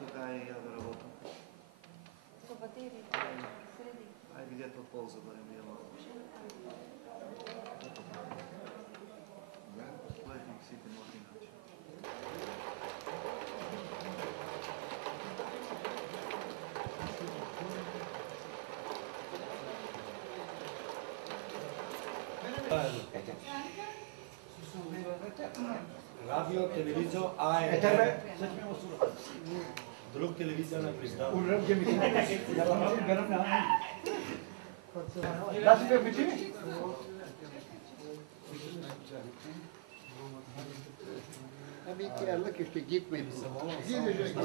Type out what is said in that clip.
Така и я да работя. По батерии. Среди. Айде где-то полза бъдем я малко. Летник сите малки начин. Radio, televizor, друг телевизионен пристав. Bir iki aylık işte gitmedi. Gidecek.